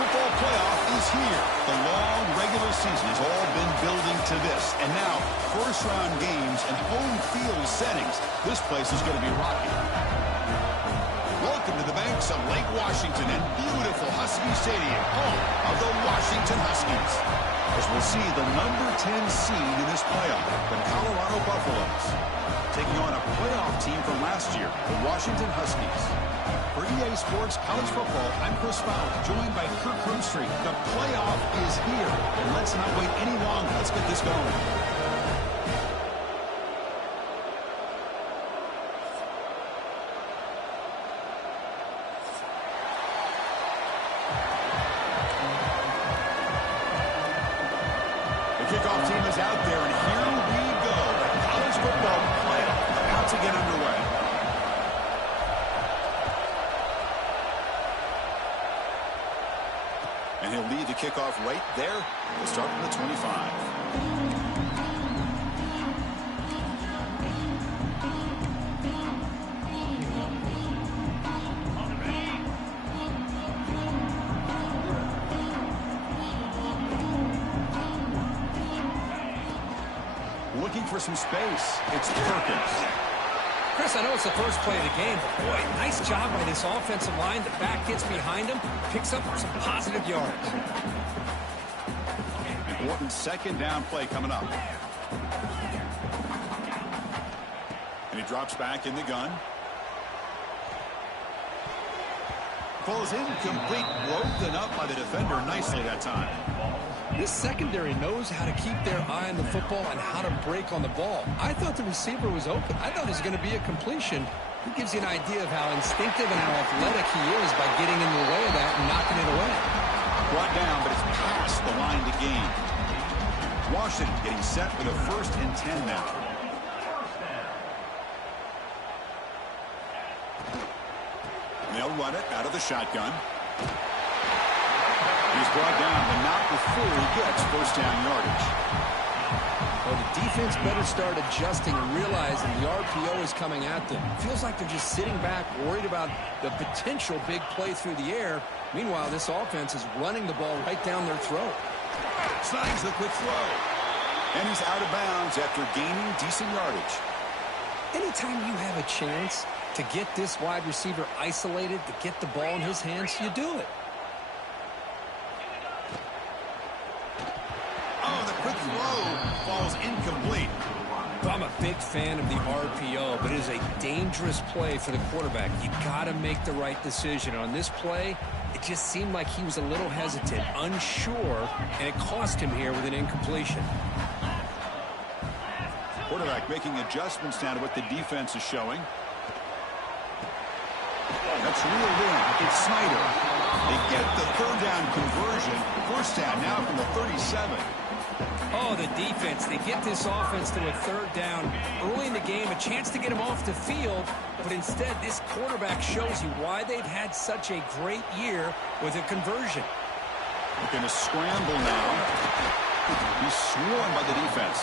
football playoff is here. The long regular season has all been building to this. And now, first-round games and home field settings. This place is going to be rocking. Welcome to the banks of Lake Washington and beautiful Husky Stadium, home of the Washington Huskies. As we'll see the number 10 seed in this playoff, the Colorado Buffaloes, taking on a playoff team from last year, the Washington Huskies. For EA Sports College Football, I'm Chris Fowler, joined by Kirk Herbstreit. The playoff is here, and let's not wait any longer. Let's get this going. The kickoff team is out there, and here we go. The college football playoff about to get underway. And he'll lead the kickoff right there. We'll start from the 25. Looking for some space. It's Perkins. Chris, I know it's the first play of the game, but boy, nice job by this offensive line. The back gets behind him, picks up some positive yards. Important second down play coming up. And he drops back in the gun. Falls incomplete, broken up by the defender nicely that time. This secondary knows how to keep their eye on the football and how to break on the ball. I thought the receiver was open. I thought it was going to be a completion. It gives you an idea of how instinctive and how athletic he is by getting in the way of that and knocking it away. Brought down, but it's past the line to gain. Washington getting set for the 1st and 10 now. And they'll run it out of the shotgun. He's brought down, but not before he gets first down yardage. Well, the defense better start adjusting and realizing the RPO is coming at them. Feels like they're just sitting back, worried about the potential big play through the air. Meanwhile, this offense is running the ball right down their throat. Snags the quick throw. And he's out of bounds after gaining decent yardage. Anytime you have a chance to get this wide receiver isolated, to get the ball in his hands, you do it. Oh, the quick throw falls incomplete. I'm a big fan of the RPO, but it is a dangerous play for the quarterback. You got to make the right decision. On this play, it just seemed like he was a little hesitant, unsure, and it cost him here with an incompletion. Quarterback making adjustments now to what the defense is showing. That's reeled in. It's Snyder. They get the third down conversion. First down now from the 37. Oh, the defense. They get this offense to a third down early in the game, a chance to get him off the field, but instead this quarterback shows you why they've had such a great year with a conversion. Looking to scramble now. He's swarmed by the defense.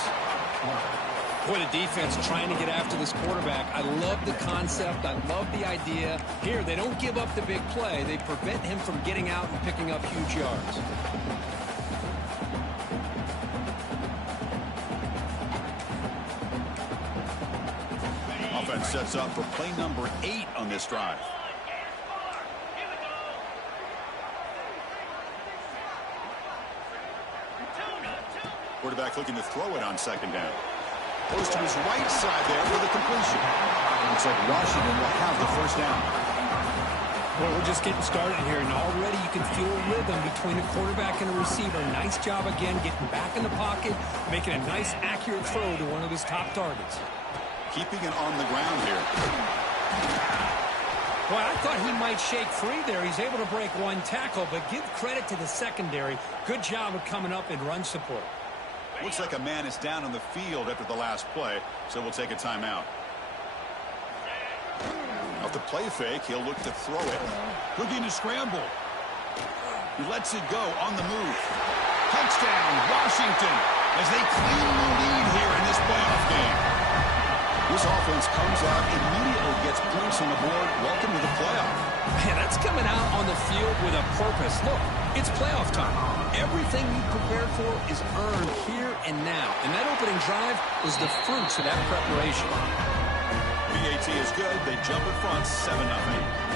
Boy, the defense trying to get after this quarterback. I love the concept. I love the idea. Here, they don't give up the big play. They prevent him from getting out and picking up huge yards. Offense sets up for play number 8 on this drive. Quarterback looking to throw it on second down. Goes to his right side there for the completion. Looks like Washington will have the first down. Well, we're just getting started here, and already you can feel a rhythm between a quarterback and a receiver. Nice job again getting back in the pocket, making a nice, accurate throw to one of his top targets. Keeping it on the ground here. Boy, I thought he might shake free there. He's able to break one tackle, but give credit to the secondary. Good job of coming up in run support. Looks like a man is down on the field after the last play, so we'll take a timeout. Off the play fake, he'll look to throw it. Looking to scramble. He lets it go on the move. Touchdown, Washington, as they claim the lead here in this playoff game. This offense comes out, immediately gets points on the board. Welcome to the playoff. Man, that's coming out on the field with a purpose. Look, it's playoff time. Everything you prepared for is earned here and now. And that opening drive was the fruits of that preparation. PAT is good. They jump in front 7-0.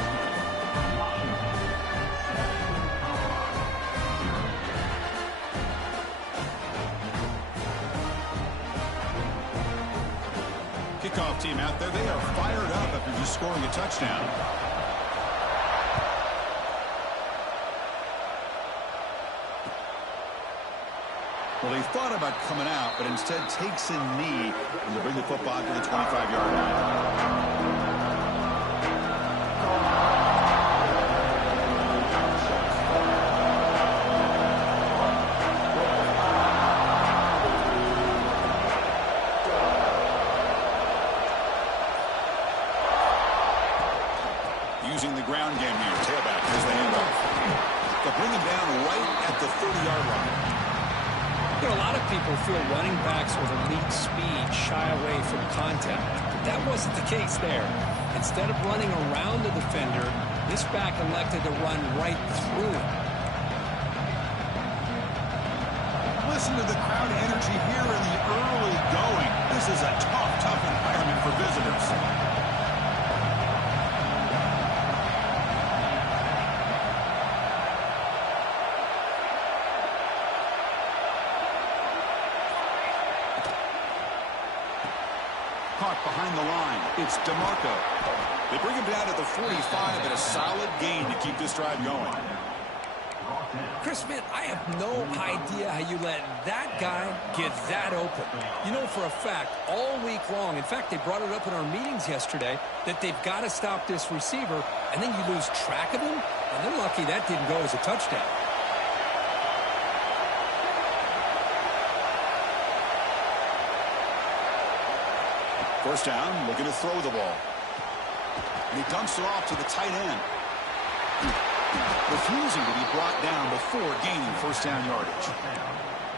Kickoff team out there. They are fired up after just scoring a touchdown. Well, they thought about coming out, but instead takes a knee and they bring the football to the 25-yard line. Using the ground game here. Tailback has the handoff. They'll bring him down right at the 30-yard line. You know, a lot of people feel running backs with elite speed shy away from contact. But that wasn't the case there. Instead of running around the defender, this back elected to run right through him. Listen to the crowd energy here in the early going. This is a tough environment for visitors. Caught behind the line. It's DeMarco. They bring him down to the 45 and a solid gain to keep this drive going. Chris, man, I have no idea how you let that guy get that open. You know for a fact, all week long, in fact, they brought it up in our meetings yesterday, that they've got to stop this receiver, and then you lose track of him, and they're lucky that didn't go as a touchdown. First down, looking to throw the ball. And he dumps it off to the tight end. Refusing to be brought down before gaining first down yardage.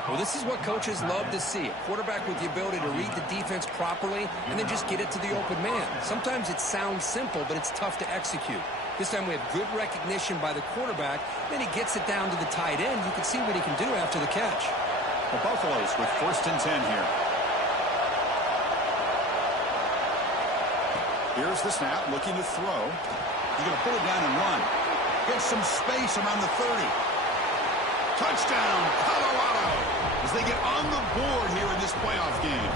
Well, this is what coaches love to see. A quarterback with the ability to read the defense properly and then just get it to the open man. Sometimes it sounds simple, but it's tough to execute. This time we have good recognition by the quarterback. Then he gets it down to the tight end. You can see what he can do after the catch. The Buffaloes with 1st and 10 here. Here's the snap, looking to throw. He's going to pull it down and run. Gets some space around the 30. Touchdown, Colorado, as they get on the board here in this playoff game.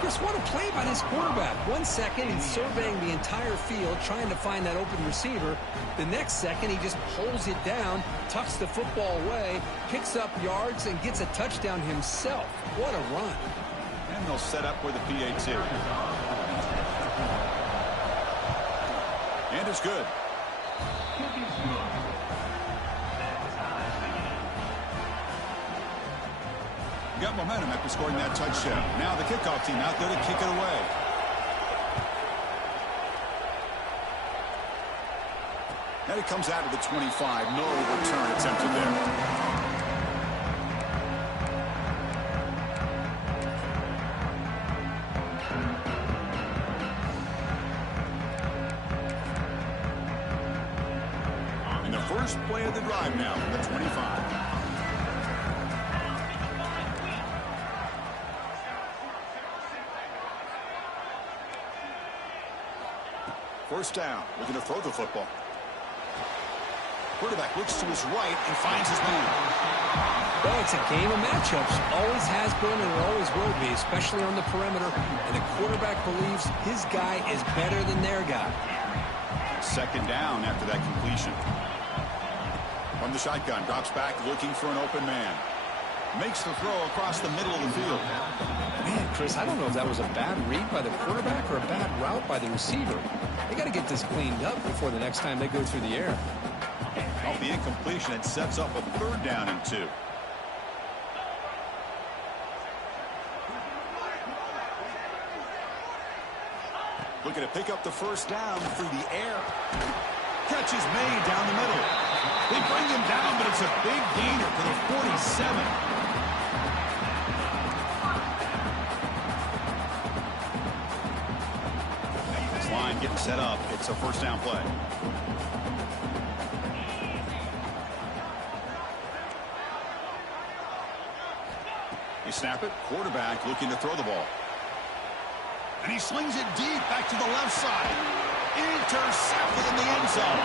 Chris, what a play by this quarterback. 1 second, he's surveying the entire field, trying to find that open receiver. The next second, he just pulls it down, tucks the football away, picks up yards, and gets a touchdown himself. What a run. And they'll set up with the PAT. And it's good. Got momentum after scoring that touchdown. Now the kickoff team out there to kick it away. And it comes out of the 25. No return attempted there. First play of the drive now from the 25. First down, looking to throw the football. Quarterback looks to his right and finds his man. Well, it's a game of matchups. Always has been and it always will be, especially on the perimeter. And the quarterback believes his guy is better than their guy. Second down after that completion. From the shotgun, drops back looking for an open man. Makes the throw across the middle of the field. Man, Chris, I don't know if that was a bad read by the quarterback or a bad route by the receiver. They got to get this cleaned up before the next time they go through the air. Off the incompletion, it sets up a 3rd down and 2. Looking to pick up the first down through the air. Catch is made down the middle. They bring him down, but it's a big gainer to the 47. getting set up. It's a first down play. You snap it. Quarterback looking to throw the ball. And he slings it deep back to the left side. Intercepted in the end zone.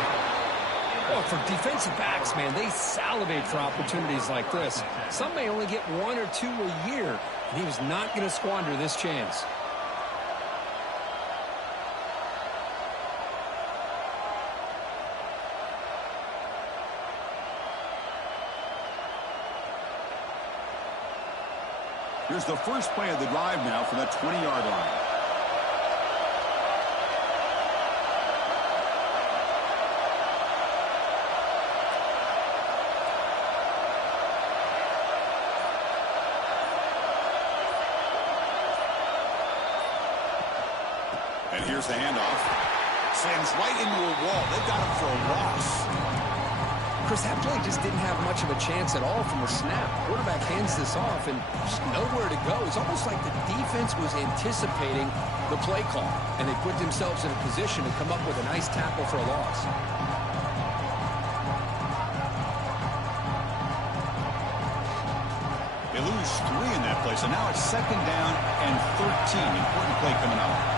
Well, for defensive backs, man, they salivate for opportunities like this. Some may only get 1 or 2 a year, and he was not going to squander this chance. Here's the first play of the drive now from that 20-yard line. And here's the handoff. Slams right into a wall. They've got him for a loss. Chris, that play just didn't have much of a chance at all from the snap. Quarterback hands this off and just nowhere to go. It's almost like the defense was anticipating the play call, and they put themselves in a position to come up with a nice tackle for a loss. They lose 3 in that play, so now it's 2nd down and 13. Important play coming up.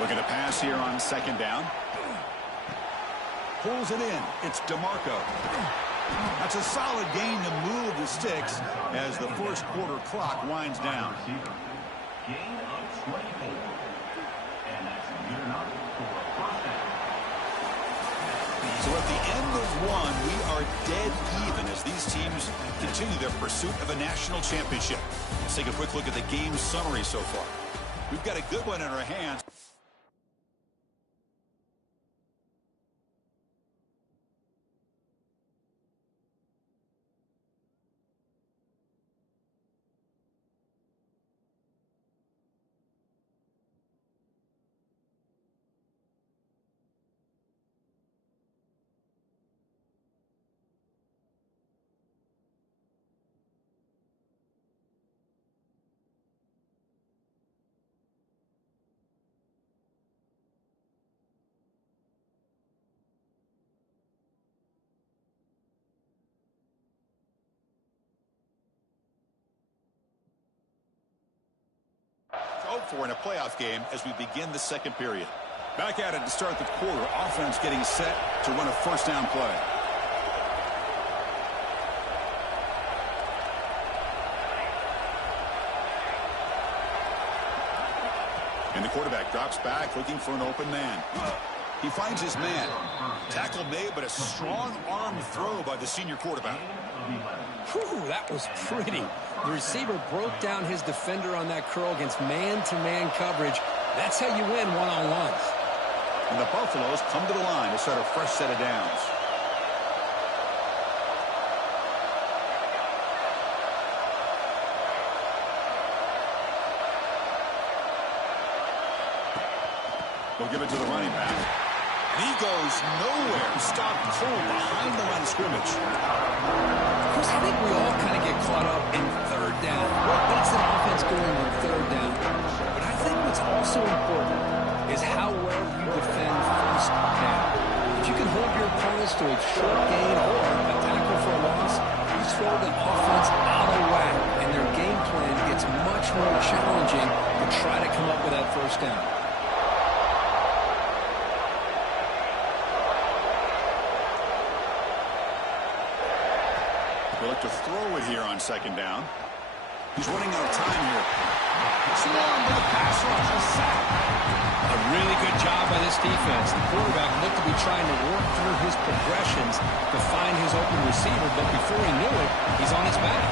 Looking to pass here on 2nd down. Pulls it in. It's DeMarco. That's a solid gain to move the sticks as the first quarter clock winds down. Gain of 24. And that's good enough for a first down. So at the end of one, we are dead even as these teams continue their pursuit of a national championship. Let's take a quick look at the game summary so far. We've got a good one in our hands. For in a playoff game as we begin the second period. Back at it to start the quarter. Offense getting set to run a first down play. And the quarterback drops back looking for an open man. He finds his man. Tackle made, but a strong arm throw by the senior quarterback. Whew, that was pretty. The receiver broke down his defender on that curl against man-to-man coverage. That's how you win one-on-ones. And the Buffaloes come to the line to start a fresh set of downs. We'll give it to the running back. And he goes nowhere. Stopped cold behind the line of scrimmage. Chris, I think we all kind of get caught up in 3rd down. What makes an offense going on 3rd down? But I think what's also important is how well you defend 1st down. If you can hold your opponents to a short gain or a tackle for a loss, you throw the offense out of whack, and their game plan gets much more challenging to try to come up with that 1st down. They look to throw it here on 2nd down. He's running out of time here. Swarmed by the pass rush. A sack. A really good job by this defense. The quarterback looked to be trying to work through his progressions to find his open receiver, but before he knew it, he's on his back.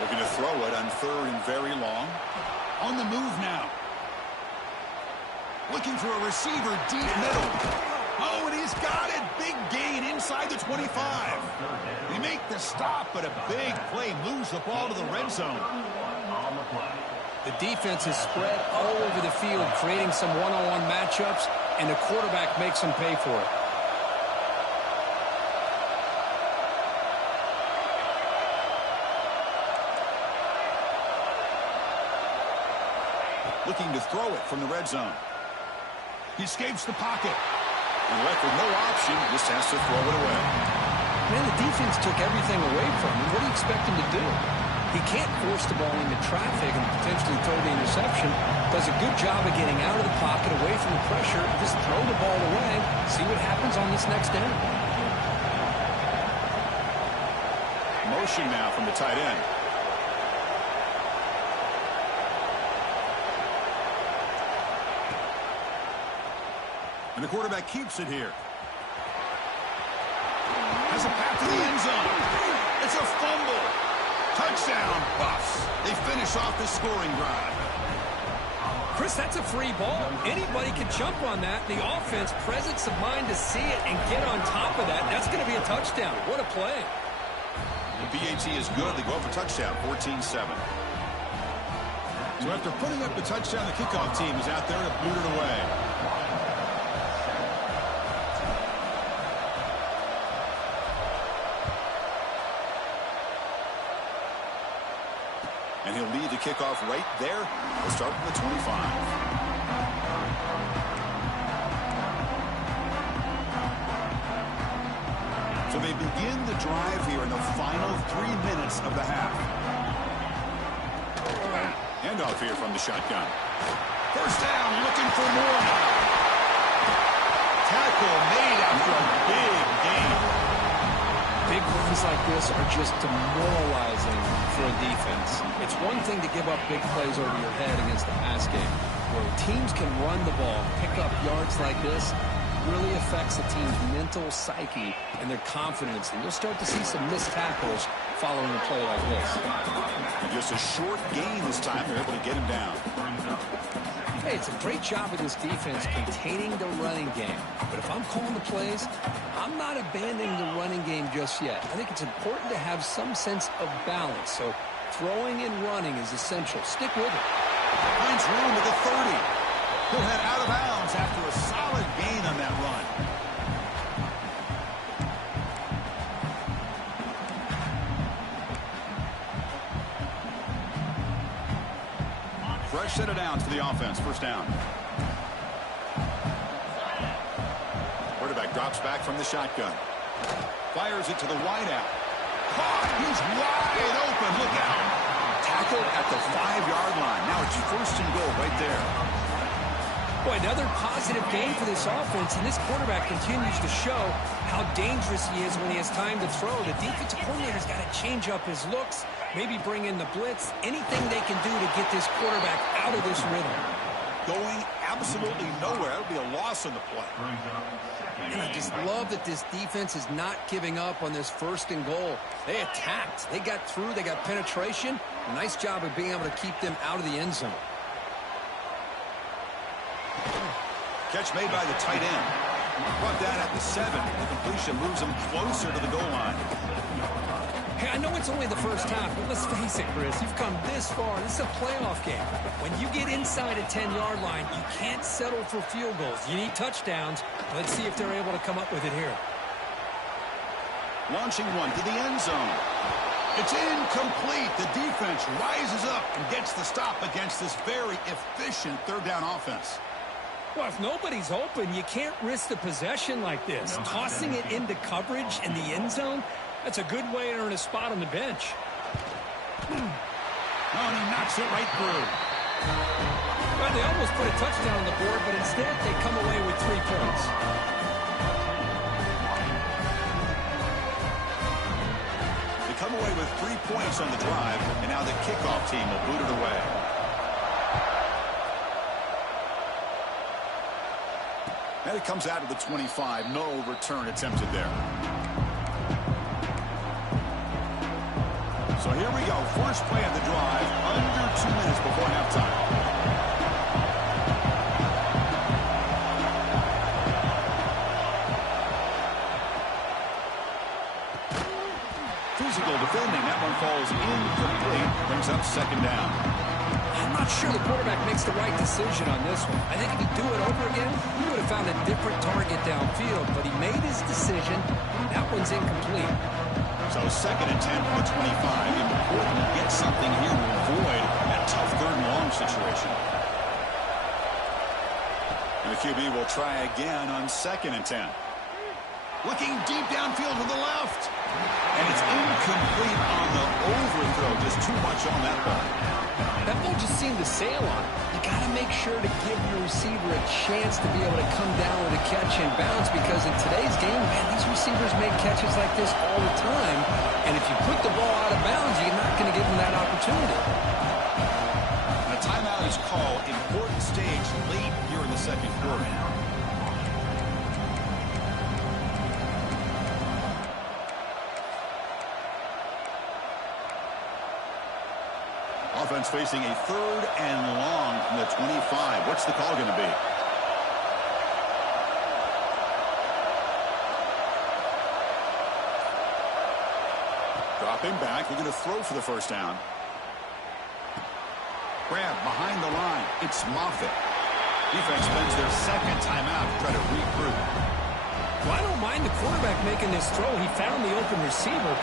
Looking to throw it on 3rd and very long. On the move now. Looking for a receiver deep middle. Oh, and he's got it. Big gain inside the 25. They make the stop, but a big play moves the ball to the red zone. The defense is spread all over the field, creating some one-on-one matchups, and the quarterback makes them pay for it. Looking to throw it from the red zone. He escapes the pocket. And left with no option, just has to throw it away. Man, the defense took everything away from him. What do you expect him to do? He can't force the ball into traffic and potentially throw the interception. Does a good job of getting out of the pocket, away from the pressure. Just throw the ball away. See what happens on this next down. Motion now from the tight end. And the quarterback keeps it here. Has a path to the end zone. It's a fumble. Touchdown, Buffs. They finish off the scoring drive. Chris, that's a free ball. Anybody can jump on that. The offense, presence of mind to see it and get on top of that. That's going to be a touchdown. What a play. The BAT is good. They go up for touchdown, 14-7. So after putting up the touchdown, the kickoff team is out there to boot it away. And he'll lead the kickoff right there. We'll start from the 25. So they begin the drive here in the final 3 minutes of the half. Handoff here from the shotgun. First down, looking for more. Tackle made after a big gain. Big runs like this are just demoralizing for a defense. It's one thing to give up big plays over your head against the pass game. Where teams can run the ball, pick up yards like this, really affects the team's mental psyche and their confidence. And you'll start to see some missed tackles following a play like this. And just a short gain this time. They're able to get him down. Hey, it's a great job of this defense containing the running game. But if I'm calling the plays, I'm not abandoning the running game just yet. I think it's important to have some sense of balance. So throwing and running is essential. Stick with it. Finds room at the 30. He'll head out of bounds after a solid gain on that run. Fresh set of downs for the offense. First down. Quarterback drops back from the shotgun. Fires it to the wideout. Caught. He's wide open. Look out. Tackled at the 5-yard line. Now it's first and goal right there. Boy, another positive game for this offense, and this quarterback continues to show how dangerous he is when he has time to throw. The defensive coordinator's got to change up his looks, maybe bring in the blitz, anything they can do to get this quarterback out of this rhythm. Going absolutely nowhere. That would be a loss on the play. And I just love that this defense is not giving up on this first and goal. They attacked. They got through. They got penetration. A nice job of being able to keep them out of the end zone. Catch made by the tight end. Brought down at the 7. The completion moves him closer to the goal line. Hey, I know it's only the first half, but let's face it, Chris. You've come this far. This is a playoff game. When you get inside a 10-yard line, you can't settle for field goals. You need touchdowns. Let's see if they're able to come up with it here. Launching one to the end zone. It's incomplete. The defense rises up and gets the stop against this very efficient third-down offense. Well, if nobody's open, you can't risk the possession like this. Tossing it into coverage in the end zone, that's a good way to earn a spot on the bench. Oh, and he knocks it right through. Well, they almost put a touchdown on the board, but instead they come away with 3 points. They come away with 3 points on the drive, and now the kickoff team will boot it away. And it comes out of the 25. No return attempted there. So here we go. First play of the drive, under 2 minutes before halftime. Physical defending. That one falls incomplete. Brings up second down. I'm not sure the quarterback makes the right decision on this one. I think if he'd do it over again, he would have found a different target downfield, but he made his decision. That one's incomplete. So 2nd and 10 from the 25. Important to get something here to avoid that tough 3rd and long situation. And the QB will try again on 2nd and 10. Looking deep downfield to the left. And it's incomplete on the overthrow. Just too much on that ball. That ball just seemed to sail on. You got to make sure to give your receiver a chance to be able to come down with a catch and bounce, because in today's game, man, these receivers make catches like this all the time. And if you put the ball out of bounds, you're not going to give them that opportunity. And a timeout is called. Important stage late here in the 2nd quarter. Offense facing a 3rd and long from the 25. What's the call going to be? Dropping back. They're going to throw for the 1st down. Grab behind the line. It's Moffitt. Defense spends their 2nd timeout to try to regroup. Well, I don't mind the quarterback making this throw. He found the open receiver.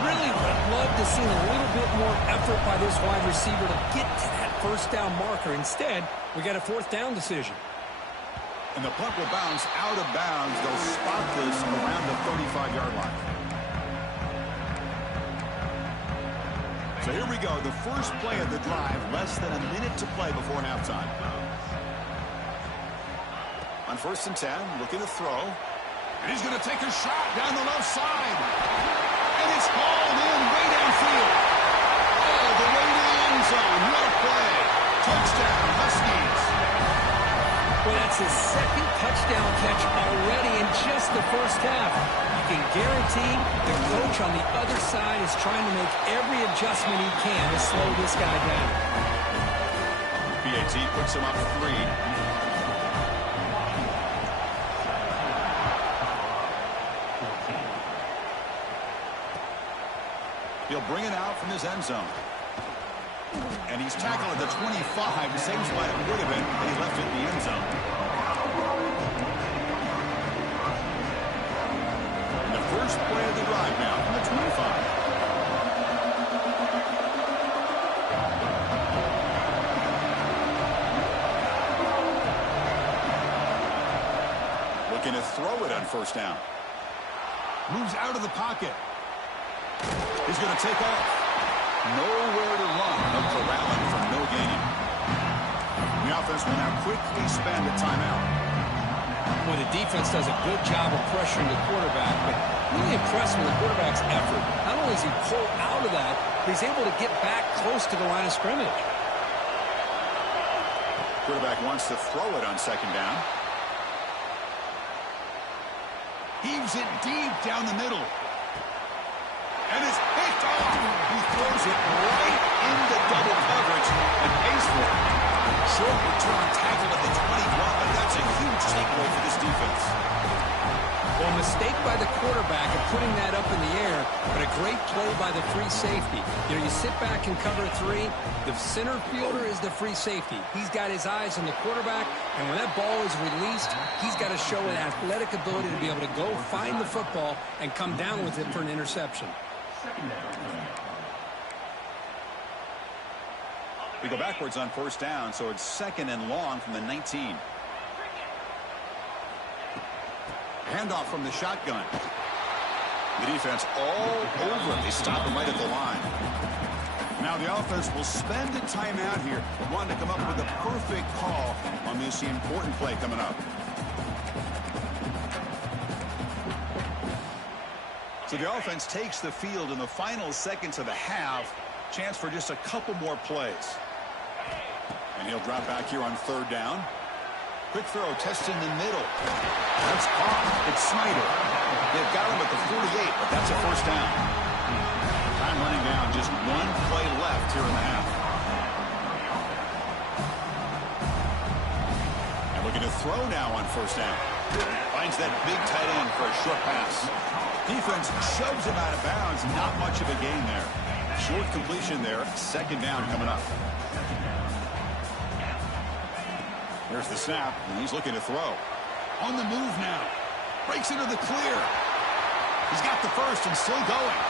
Really would have loved to see a little bit more effort by this wide receiver to get to that 1st down marker. Instead, we got a 4th down decision. And the punt will bounce out of bounds. They'll spot this around the 35-yard line. So here we go. The first play of the drive. Less than a minute to play before halftime. On 1st and 10, looking to throw. And he's going to take a shot down the left side. And it's hauled in way downfield. All the way to the end zone. What a play. Touchdown, Huskies. Well, that's his 2nd touchdown catch already in just the 1st half. You can guarantee the coach on the other side is trying to make every adjustment he can to slow this guy down. PAT puts him up 3. He'll bring it out from his end zone. And he's tackled at the 25. The same spot it would have been, and he left it in the end zone. And the first play of the drive now from the 25. Looking to throw it on 1st down. Moves out of the pocket. He's going to take off. Nowhere to run. No corralling for no gain. The offense will now quickly spend a timeout. Well, the defense does a good job of pressuring the quarterback, but really impressed with the quarterback's effort. Not only does he pull out of that, but he's able to get back close to the line of scrimmage. Quarterback wants to throw it on 2nd down. Heaves it deep down the middle. And it's picked off. He throws it right into double coverage and pays for it. Short return tackle at the 21, but that's a huge takeaway for this defense. Well, mistake by the quarterback of putting that up in the air, but a great play by the free safety. You know, you sit back and cover 3. The center fielder is the free safety. He's got his eyes on the quarterback, and when that ball is released, he's got to show an athletic ability to be able to go find the football and come down with it for an interception. We go backwards on 1st down, so it's 2nd and long from the 19. Handoff from the shotgun. The defense all over him. They stop him right at the line. Now the offense will spend a timeout here, wanting to come up with a perfect call on this important play coming up. So the offense takes the field in the final seconds of the half. Chance for just a couple more plays. And he'll drop back here on 3rd down. Quick throw, test in the middle. That's caught. It's Snyder. They've got him at the 48, but that's a 1st down. Time running down. Just one play left here in the half. And looking to throw now on first down. Finds that big tight end for a short pass. Defense shoves him out of bounds. Not much of a gain there. Short completion there. Second down coming up. There's the snap, and he's looking to throw. On the move now. Breaks into the clear. He's got the first and still going.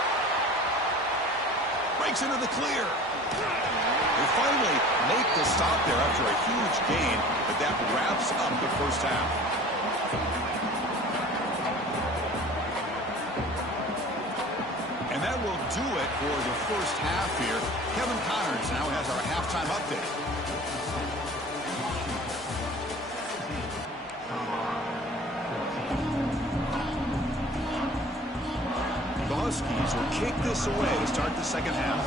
Breaks into the clear. They finally make the stop there after a huge gain, but that wraps up the first half. And that will do it for the first half here. Kevin Connors now has our halftime update. The Huskies will kick this away to start the second half.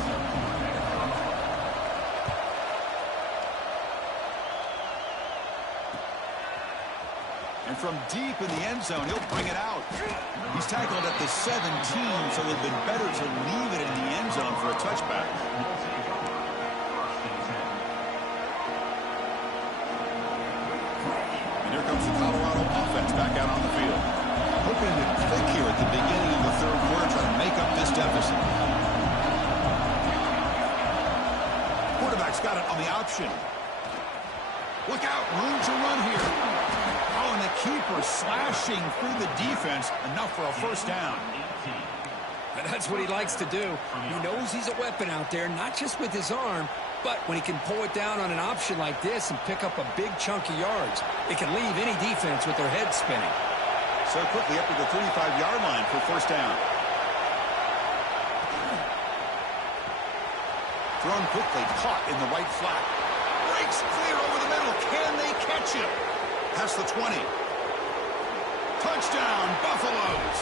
And from deep in the end zone, he'll bring it out. He's tackled at the 17, so it would have been better to leave it in the end zone for a touchback. And here comes the Colorado offense back out on the field. Hoping to click here at the beginning of the third quarter, trying to make up this deficit. Quarterback's got it on the option. Look out, room to run here. Oh, and the keeper slashing through the defense, enough for a first down. And that's what he likes to do. He knows he's a weapon out there, not just with his arm, but when he can pull it down on an option like this and pick up a big chunk of yards, it can leave any defense with their head spinning. So quickly up to the 35-yard line for first down. Thrown quickly, caught in the right flat. Breaks clear over the middle. Can they catch him? Past the 20. Touchdown, Buffaloes,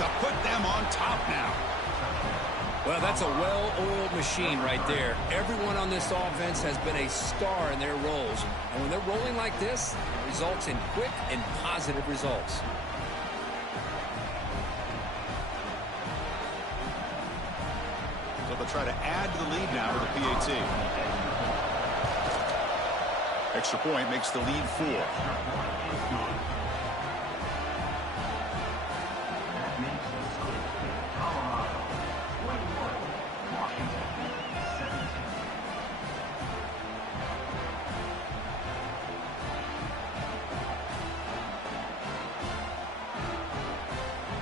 to put them on top now. Well, that's a well-oiled machine right there. Everyone on this offense has been a star in their roles. And when they're rolling like this, it results in quick and positive results. So they'll try to add to the lead now with a PAT. Extra point makes the lead 4.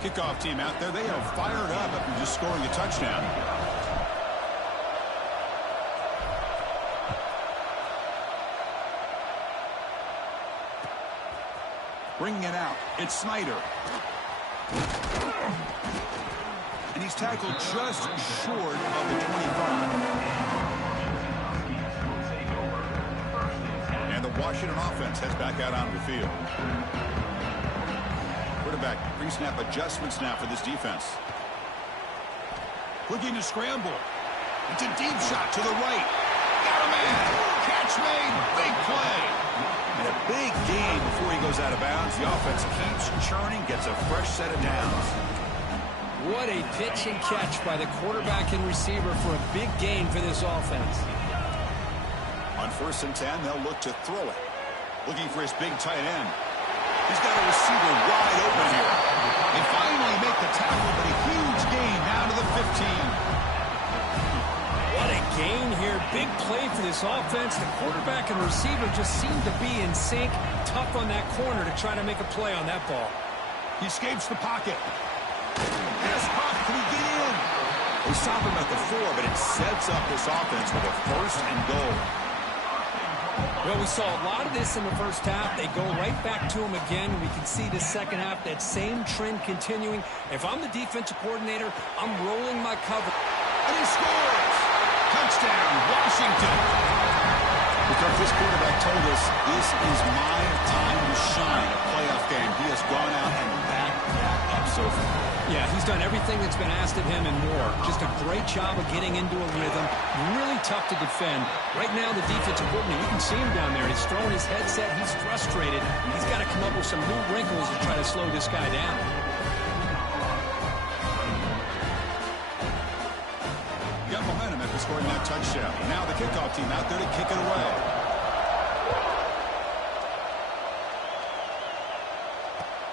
Kickoff team out there, they are fired up after just scoring a touchdown. Bringing it out, it's Snyder. And he's tackled just short of the 25. And the Washington offense heads back out onto the field. Quarterback pre-snap adjustments now for this defense. Looking to scramble. It's a deep shot to the right. Got a man. Catch made. Big play. And a big gain before he goes out of bounds. The offense keeps churning, gets a fresh set of downs. What a pitch and catch by the quarterback and receiver for a big gain for this offense. On 1st and 10, they'll look to throw it. Looking for his big tight end. He's got a receiver wide open here. They finally make the tackle, but a huge gain down to the 15. What a gain here. Big play for this offense. The quarterback and receiver just seem to be in sync. Tough on that corner to try to make a play on that ball. He escapes the pocket. Pass caught. Can he get in? They stop him at the 4, but it sets up this offense with a 1st and goal. Well, we saw a lot of this in the first half. They go right back to him again. We can see the second half, that same trend continuing. If I'm the defensive coordinator, I'm rolling my cover. And he scores! Touchdown, Washington! Because this quarterback told us, this is my time to shine, a playoff game. He has gone out and backed that up so far. Yeah, he's done everything that's been asked of him and more. Just a great job of getting into a rhythm. Really tough to defend. Right now, the defensive coordinator, you can see him down there. He's throwing his headset. He's frustrated. He's got to come up with some new wrinkles to try to slow this guy down. for scoring that touchdown. Now the kickoff team out there to kick it away.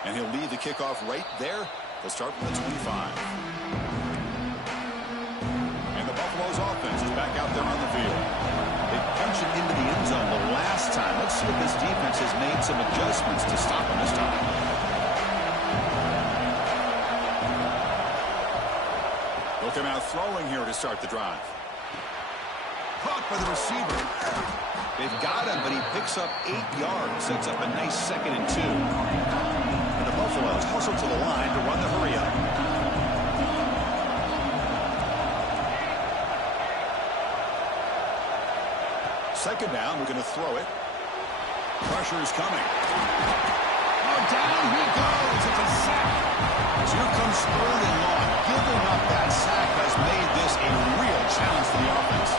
And he'll lead the kickoff right there. They'll start from the 25. And the Buffalo's offense is back out there on the field. They punch it into the end zone the last time. Let's see if this defense has made some adjustments to stop him this time. They'll come out throwing here to start the drive. Caught by the receiver. They've got him, but he picks up 8 yards. Sets up a nice 2nd and 2. And the Buffaloes hustle to the line to run the hurry up. Second down, we're going to throw it. Pressure is coming. Oh, down he goes. It's a sack. As here comes 3rd and long. Giving up that sack has made this a real challenge for the offense.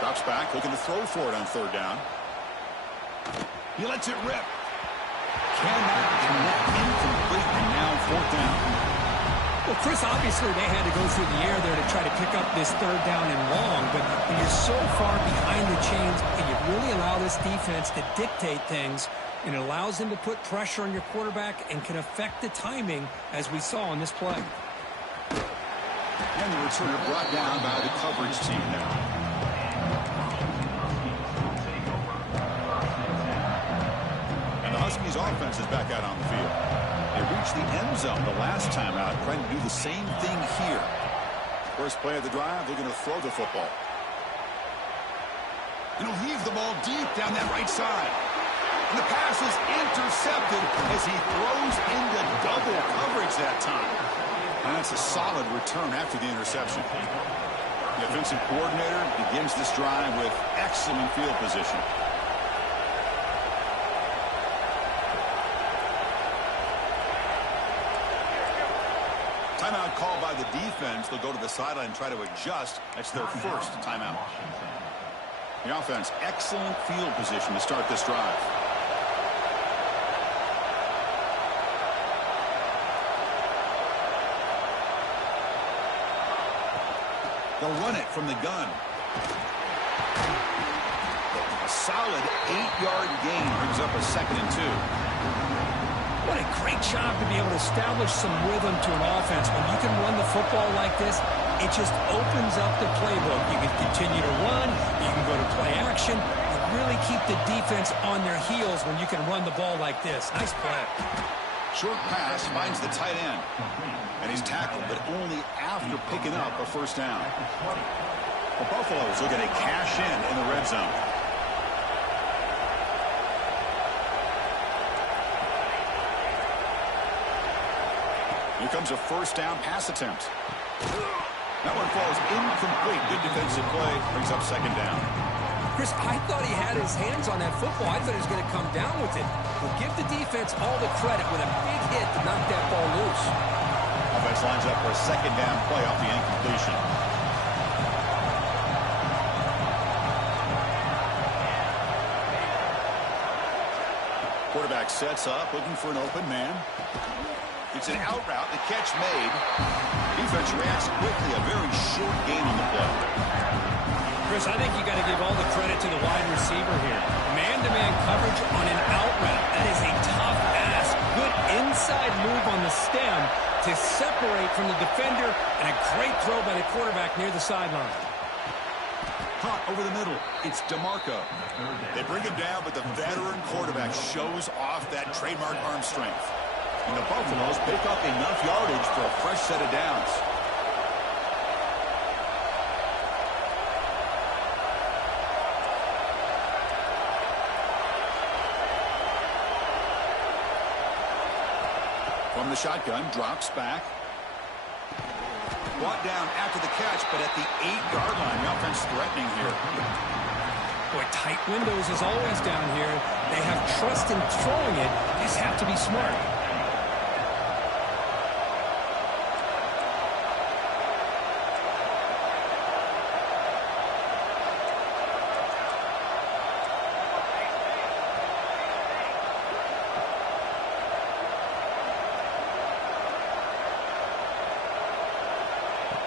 Drops back, looking to throw for it on 3rd down. He lets it rip. Cannot connect, incomplete, and now 4th down. Well, Chris, obviously they had to go through the air there to try to pick up this 3rd down and long, but when you're so far behind the chains and you really allow this defense to dictate things, and it allows them to put pressure on your quarterback and can affect the timing, as we saw on this play. And the returner brought down by the coverage team now. Huskies offense is back out on the field. They reached the end zone the last time out, trying to do the same thing here. First play of the drive, they're going to throw the football. And he'll heave the ball deep down that right side. And the pass is intercepted as he throws into double coverage that time. And that's a solid return after the interception. The offensive coordinator begins this drive with excellent field position. Timeout called by the defense. They'll go to the sideline and try to adjust. That's their first timeout. The offense, excellent field position to start this drive. They'll run it from the gun. A solid 8-yard gain brings up a 2nd and 2. What a great job to be able to establish some rhythm to an offense. When you can run the football like this, it just opens up the playbook. You can continue to run. You can go to play action. You really keep the defense on their heels when you can run the ball like this. Nice play. Short pass finds the tight end. And he's tackled, but only after picking up a 1st down. The Buffaloes looking to cash in the red zone. Here comes a 1st down pass attempt. That one falls incomplete. Good defensive play. Brings up 2nd down. Chris, I thought he had his hands on that football. I thought he was going to come down with it. Well, give the defense all the credit with a big hit to knock that ball loose. Offense lines up for a 2nd down play off the incompletion. Quarterback sets up, looking for an open man. It's an out route, the catch made. Defense reacts quickly, a very short gain on the play. Chris, I think you got to give all the credit to the wide receiver here. Man-to-man coverage on an out route. That is a tough ask. Good inside move on the stem to separate from the defender, and a great throw by the quarterback near the sideline. Caught over the middle. It's DeMarco. They bring him down, but the veteran quarterback shows off that trademark arm strength. And the Buffaloes pick up enough yardage for a fresh set of downs. From the shotgun, drops back. Brought down after the catch, but at the 8-yard line, the offense threatening here. Boy, Tight windows as always down here. They have trust in throwing it. They just have to be smart.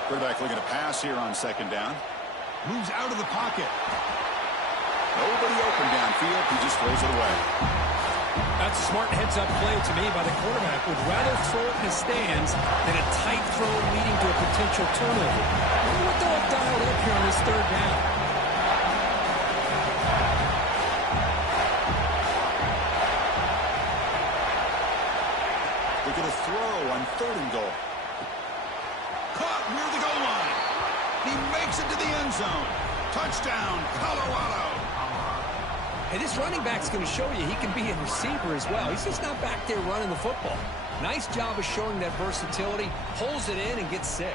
Quarterback looking to pass here on second down. Moves out of the pocket. Nobody open downfield. He just throws it away. That's a smart heads-up play to me by the quarterback. Would rather throw it in the stands than a tight throw leading to a potential turnover. I wonder what they'll have dialed up here on this third down. They're going to throw on third and goal. Caught near the goal line. He makes it to the end zone. Touchdown, Colorado. Hey, this running back's going to show you he can be a receiver as well. He's just not back there running the football. Nice job of showing that versatility. Pulls it in and gets 6.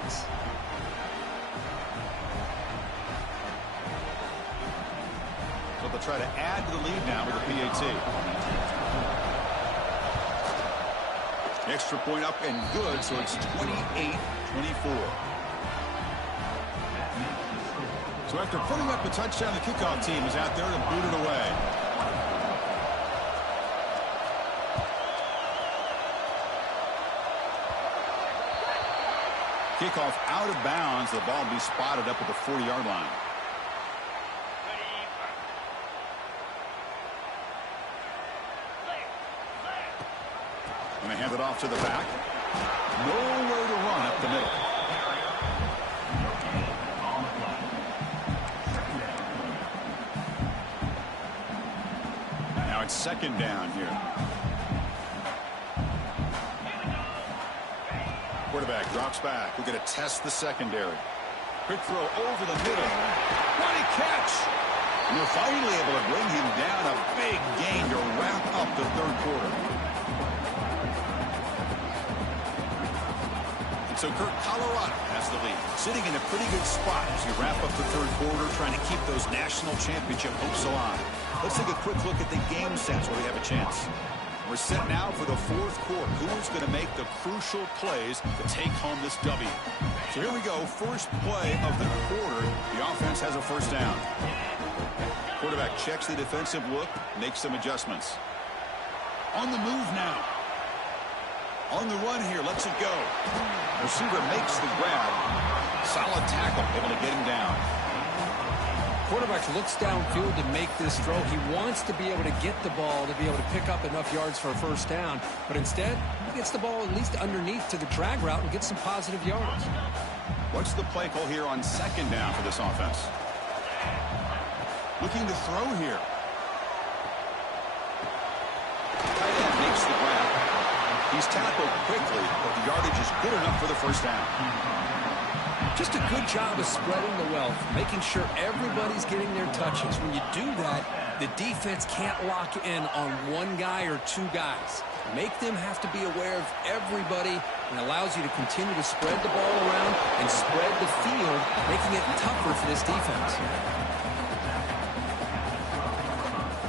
So they'll try to add to the lead now with the PAT. Extra point up and good, so it's 28-24. So after putting up a touchdown, the kickoff team is out there to boot it away. Kickoff out of bounds. The ball will be spotted up at the 40-yard line. Going to hand it off to the back. Nowhere to run up the middle. Now it's second down here. Quarterback drops back. We're going to test the secondary. Quick throw over the middle. What a catch! And they're finally able to bring him down. A big gain to wrap up the third quarter. So Colorado has the lead, sitting in a pretty good spot as you wrap up the third quarter, trying to keep those national championship hopes alive. Let's take a quick look at the game sense where we have a chance. We're set now for the fourth quarter. Who's going to make the crucial plays to take home this W? So here we go. First play of the quarter. The offense has a first down. Quarterback checks the defensive look, makes some adjustments. On the move now. On the run here, lets it go. Receiver makes the grab. Solid tackle, able to get him down. Quarterback looks downfield to make this throw. He wants to be able to get the ball to be able to pick up enough yards for a first down. But instead, he gets the ball at least underneath to the drag route and gets some positive yards. What's the play call here on second down for this offense? Looking to throw here. Tight end makes the grab. He's tackled quickly, but the yardage is good enough for the first down. Just a good job of spreading the wealth, making sure everybody's getting their touches. When you do that, the defense can't lock in on one guy or two guys. Make them have to be aware of everybody, and allows you to continue to spread the ball around and spread the field, making it tougher for this defense.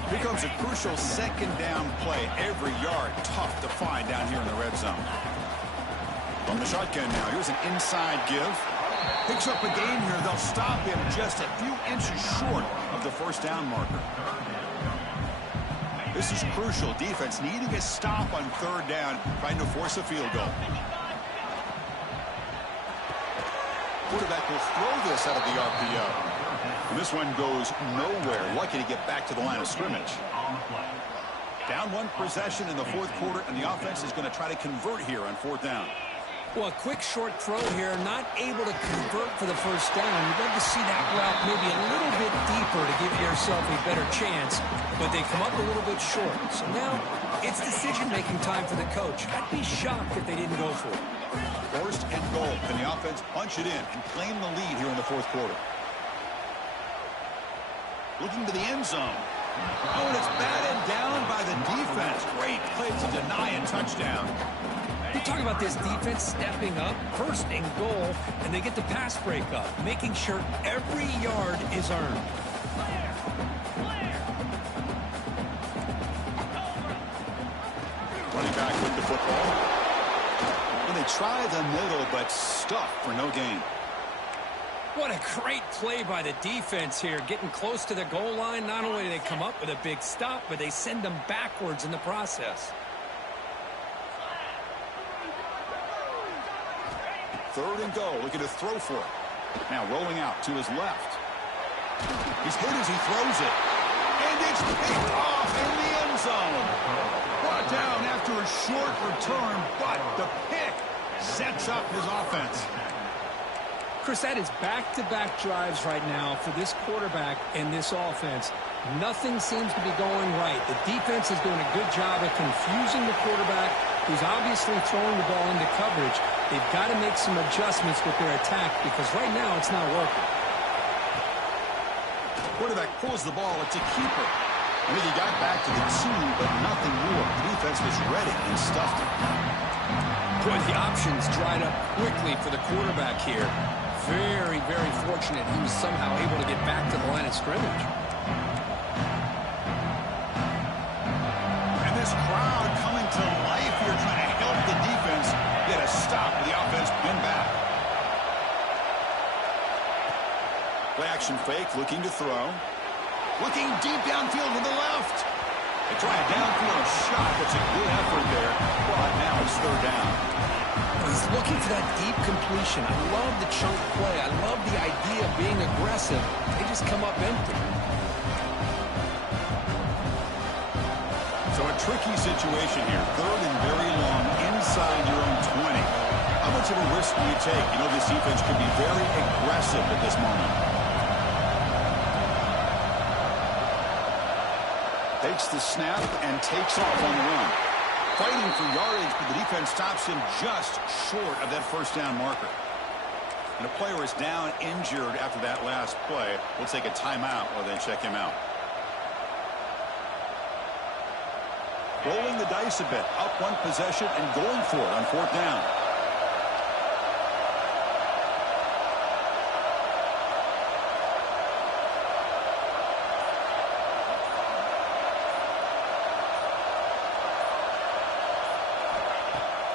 Here comes a crucial second down play. Every yard tough to find down here in the red zone. From the shotgun now, here's an inside give. Picks up a gain here. They'll stop him just a few inches short of the first down marker. This is crucial. Defense needing a stop on third down, trying to force a field goal. Quarterback will throw this out of the RPO. And this one goes nowhere. Lucky to get back to the line of scrimmage. Down one possession in the fourth quarter, and the offense is going to try to convert here on fourth down. Well, a quick short throw here, not able to convert for the first down. You'd love to see that route maybe a little bit deeper to give yourself a better chance, but they come up a little bit short. So now it's decision-making time for the coach. I'd be shocked if they didn't go for it. First and goal. Can the offense punch it in and claim the lead here in the fourth quarter? Looking to the end zone. Oh, and it's batted down by the defense. Great play to deny a touchdown. You talk about this defense stepping up, first and goal, and they get the pass break up, making sure every yard is earned. running back with the football. And they try the middle, but stuffed for no gain. What a great play by the defense here. Getting close to the goal line, not only do they come up with a big stop, but they send them backwards in the process. Third and go, looking to throw for it. Now rolling out to his left. He's hit as he throws it. And it's picked off in the end zone. Brought down after a short return, but the pick sets up his offense. Chris, that is back-to-back drives right now for this quarterback and this offense. Nothing seems to be going right. The defense is doing a good job of confusing the quarterback, who's obviously throwing the ball into coverage. They've got to make some adjustments with their attack because right now it's not working. Quarterback pulls the ball. It's a keeper. I think he got back to the 2, but nothing more. The defense was ready and stuffed it. Boy, the options dried up quickly for the quarterback here. Very, very fortunate he was somehow able to get back to the line of scrimmage. And this crowd coming to life here, trying to help the defense get a stop with the offense pinned back. Play action fake, looking to throw. Looking deep downfield to the left. They try a downfield shot. That's a good effort there. But now it's third down. He's looking for that deep completion. I love the chunk play. I love the idea of being aggressive. They just come up empty. So a tricky situation here. Third and very long inside your own 20. How much of a risk do you take? You know, this defense could be very aggressive at this moment. Takes the snap and takes off on the run. Fighting for yardage, but the defense stops him just short of that first down marker. And a player is down injured after that last play. We'll take a timeout or then check him out. Rolling the dice a bit. Up one possession and going for it on fourth down.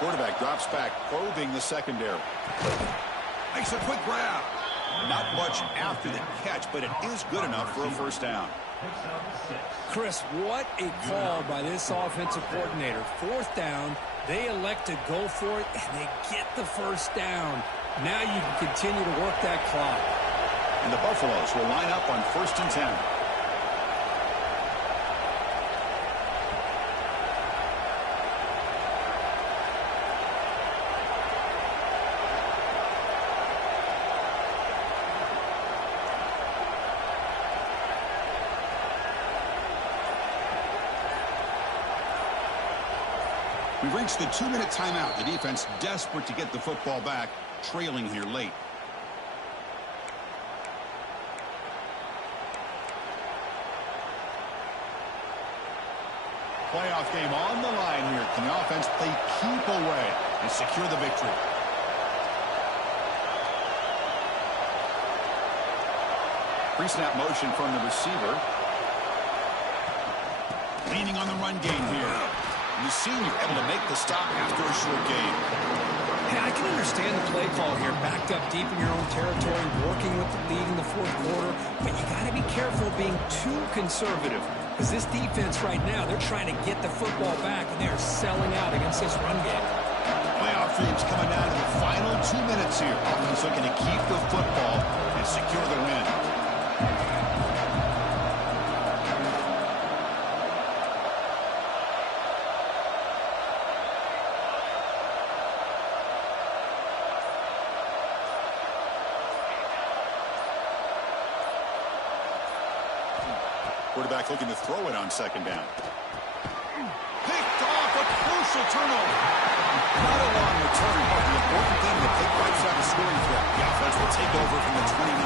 Quarterback drops back, probing the secondary. Makes a quick grab. Not much after the catch, but it is good enough for a first down. Chris, what a call by this offensive coordinator. Fourth down, they elect to go for it, and they get the first down. Now you can continue to work that clock. And the Buffaloes will line up on 1st and 10. We've reached the 2-minute timeout. The defense desperate to get the football back, trailing here late. Playoff game on the line here. Can the offense play keep away and secure the victory? Pre-snap motion from the receiver. Leaning on the run game here. The senior able to make the stop after a short game. Hey, I can understand the play call here. Backed up deep in your own territory, working with the lead in the fourth quarter. But you got to be careful being too conservative. Because this defense right now, they're trying to get the football back, and they're selling out against this run game. Playoff dreams coming down to the final 2 minutes here. Offense looking to keep the football and secure the win. Quarterback looking to throw it on 2nd down. Picked off, a crucial turnover. Not a long return, but the important thing to take right side of scoring threat. The offense will take over from the 29.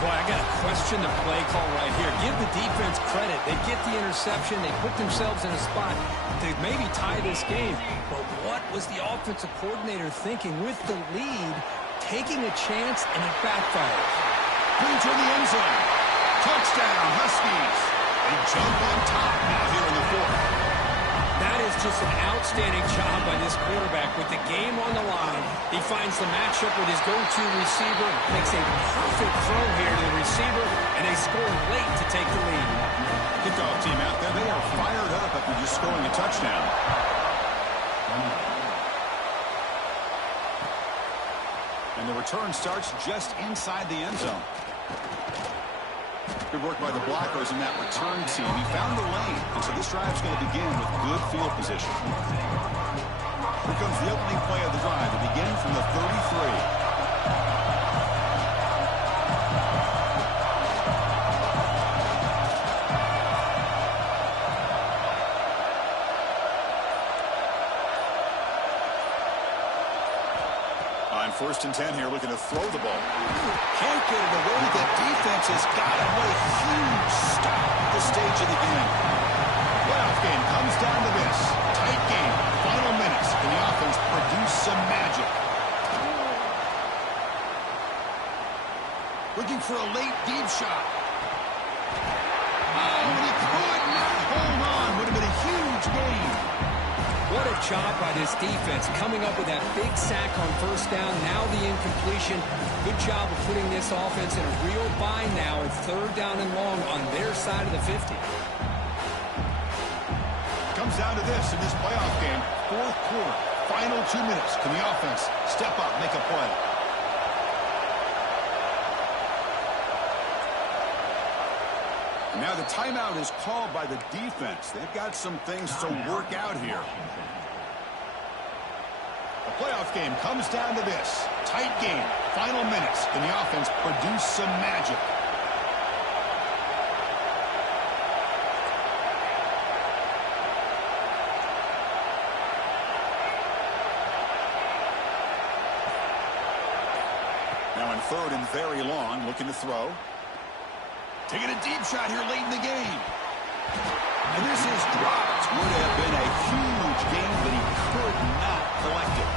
Boy, I got to question the play call right here. Give the defense credit. They get the interception. They put themselves in a spot to maybe tie this game. But what was the offensive coordinator thinking with the lead, taking a chance, and it backfires? Into the end zone. Touchdown, Huskies. They jump on top now here in the fourth. That is was just an outstanding job by this quarterback with the game on the line. He finds the matchup with his go-to receiver, makes a perfect throw here to the receiver, and they score late to take the lead. Kickoff team out there, they are fired up after just scoring a touchdown. And the return starts just inside the end zone. Good work by the blockers in that return team. He found the lane, and so this drive's going to begin with good field position. Here comes the opening play of the drive. It begins from the 33. First and 10 here, looking to throw the ball. Can't get it away. The defense has got him. What a huge stop at this stage of the game. Playoff game comes down to this. Tight game. Final minutes. Can the offense produce some magic? Looking for a late deep shot. Oh, and he could not hold on. Would have been a huge gain. What a job by this defense, coming up with that big sack on first down, now the incompletion. Good job of putting this offense in a real bind now at third down and long on their side of the 50. Comes down to this in this playoff game, fourth quarter, final 2 minutes. Can the offense step up, make a play? Now the timeout is called by the defense. They've got some things to work out here. The playoff game comes down to this. Tight game. Final minutes. Can the offense produce some magic? Now in third and very long, looking to throw. Taking a deep shot here late in the game. And this is dropped. Would have been a huge game, but he could not collect it.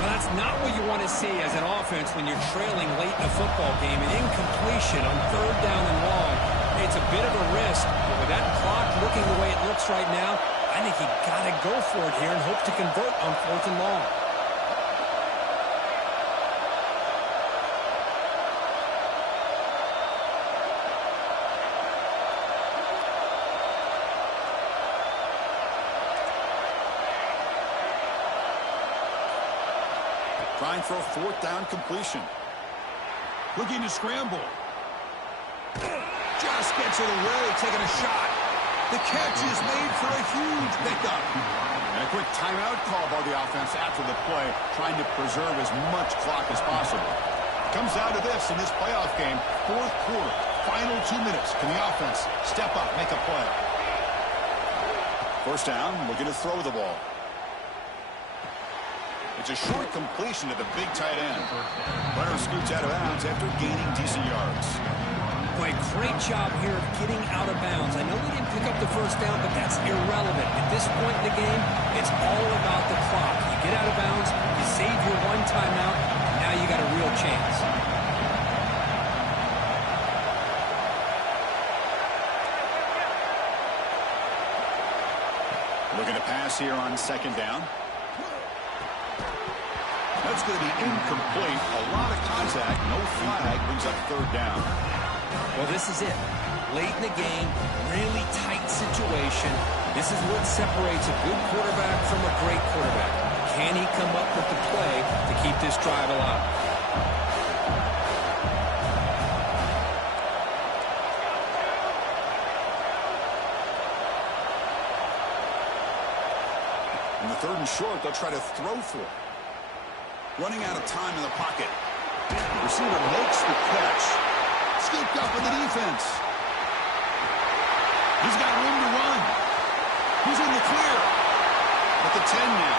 Well, that's not what you want to see as an offense when you're trailing late in a football game. An incompletion on third down and long. It's a bit of a risk, but with that clock looking the way it looks right now, I think he got to go for it here and hope to convert on fourth and long. Trying for a fourth down completion. Looking to scramble. Just gets it away, taking a shot. The catch is made for a huge pickup. And a quick timeout call by the offense after the play, trying to preserve as much clock as possible. Comes down to this in this playoff game, fourth quarter, final 2 minutes. Can the offense step up, make a play? First down, looking to throw the ball. It's a short completion to the big tight end. Runner scoots out of bounds after gaining decent yards. Boy, great job here of getting out of bounds. I know they didn't pick up the first down, but that's irrelevant. At this point in the game, it's all about the clock. You get out of bounds, you save your one timeout, and now you got a real chance. Looking to pass here on second down. That's going to be incomplete. A lot of contact. No flag. Brings up third down. Well, this is it. Late in the game, really tight situation. This is what separates a good quarterback from a great quarterback. Can he come up with the play to keep this drive alive? In the third and short, they'll try to throw for it. Running out of time in the pocket. Receiver makes the catch. Scooped up in the defense. He's got room to run. He's in the clear. At the 10 now.